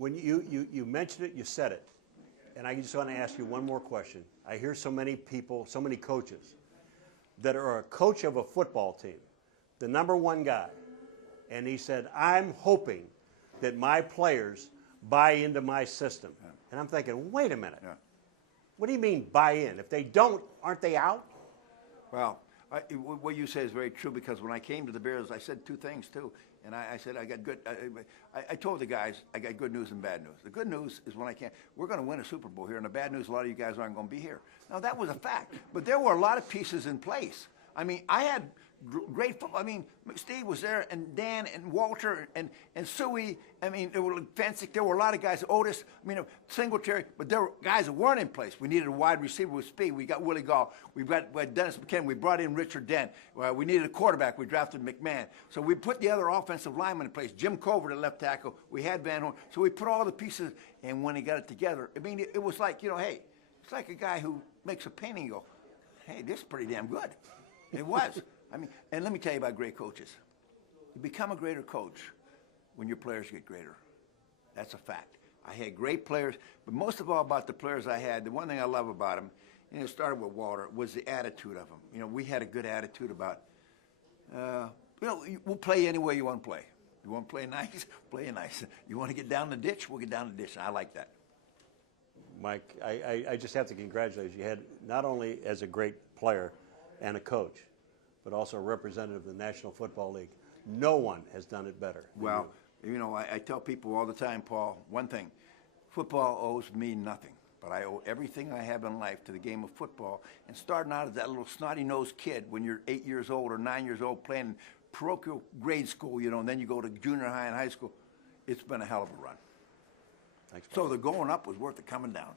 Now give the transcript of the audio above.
When you mentioned it, you said it. And I just want to ask you one more question. I hear so many people, so many coaches that are a coach of a football team, the number one guy, and he said, I'm hoping that my players buy into my system. Yeah. And I'm thinking, wait a minute. Yeah. What do you mean buy in? If they don't, aren't they out? Well, what you say is very true, because when I came to the Bears, I said two things too. And I said, I got good, I told the guys, I got good news and bad news. The good news is when I came, we're going to win a Super Bowl here. And the bad news, a lot of you guys aren't going to be here. Now, that was a fact. But there were a lot of pieces in place. I mean, I had great football. I mean, Steve was there, and Dan, and Walter, and Suey. I mean, there were Fensick. There were a lot of guys. Otis. I mean, Singletary. But there were guys that weren't in place. We needed a wide receiver with speed. We got Willie Gall. We had Dennis McKinnon. We brought in Richard Dent. We needed a quarterback. We drafted McMahon. So we put the other offensive linemen in place. Jim Covert at left tackle. We had Van Horn. So we put all the pieces. And when he got it together, I mean, it was like, hey, it's like a guy who makes a painting and go, hey, this is pretty damn good. It was. I mean, and let me tell you about great coaches. You become a greater coach when your players get greater. That's a fact. I had great players, but most of all about the players I had, the one thing I love about them, and it started with Walter, was the attitude of them. We had a good attitude about, we'll play any way you want to play. You want to play nice, play nice. You want to get down the ditch, we'll get down the ditch. And I like that. Mike, I just have to congratulate you. You had not only as a great player and a coach, but also a representative of the National Football League. No one has done it better. Well, I tell people all the time, Paul, one thing, football owes me nothing, but I owe everything I have in life to the game of football. And starting out as that little snotty-nosed kid when you're 8 years old or 9 years old playing parochial grade school, and then you go to junior high and high school, it's been a hell of a run. Thanks, so the going up was worth the coming down.